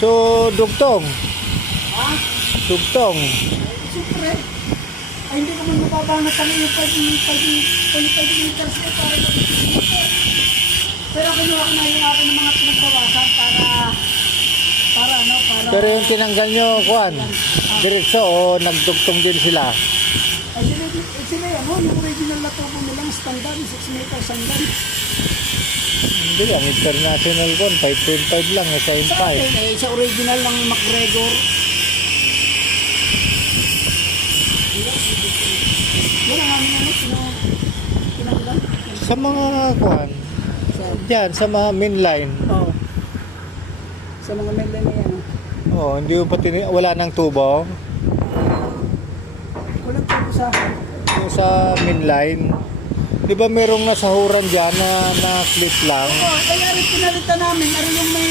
So, dugtong. Ha? Dugtong. Siyempre. Ay, hindi ko man mababanat ang yung 5 meters na para pero kinuha ko na yung akin ng mga pinagbawasan para ano, para... Pero yung tinanggal nyo, kuan, diretso o nagdugtong din sila? Ay, sila ano, yung original na tubo nilang standard, 6 meters hanggang. Hindi, ang international kuan, 5.5 lang, sa Sa impay. akin, sa original ng MacGregor. Yan ang aming ano, pinanggal. Sa mga kuan, dyan, sa mga mainline. Oo. Sa mga medley na yan. Oh, hindi mo pati, wala nang tubo. Walang tubo sa akin. Yung sa mainline. Di ba merong nasahuran dyan na clip lang? Oo, kaya rin pinalitan namin. Ano yung may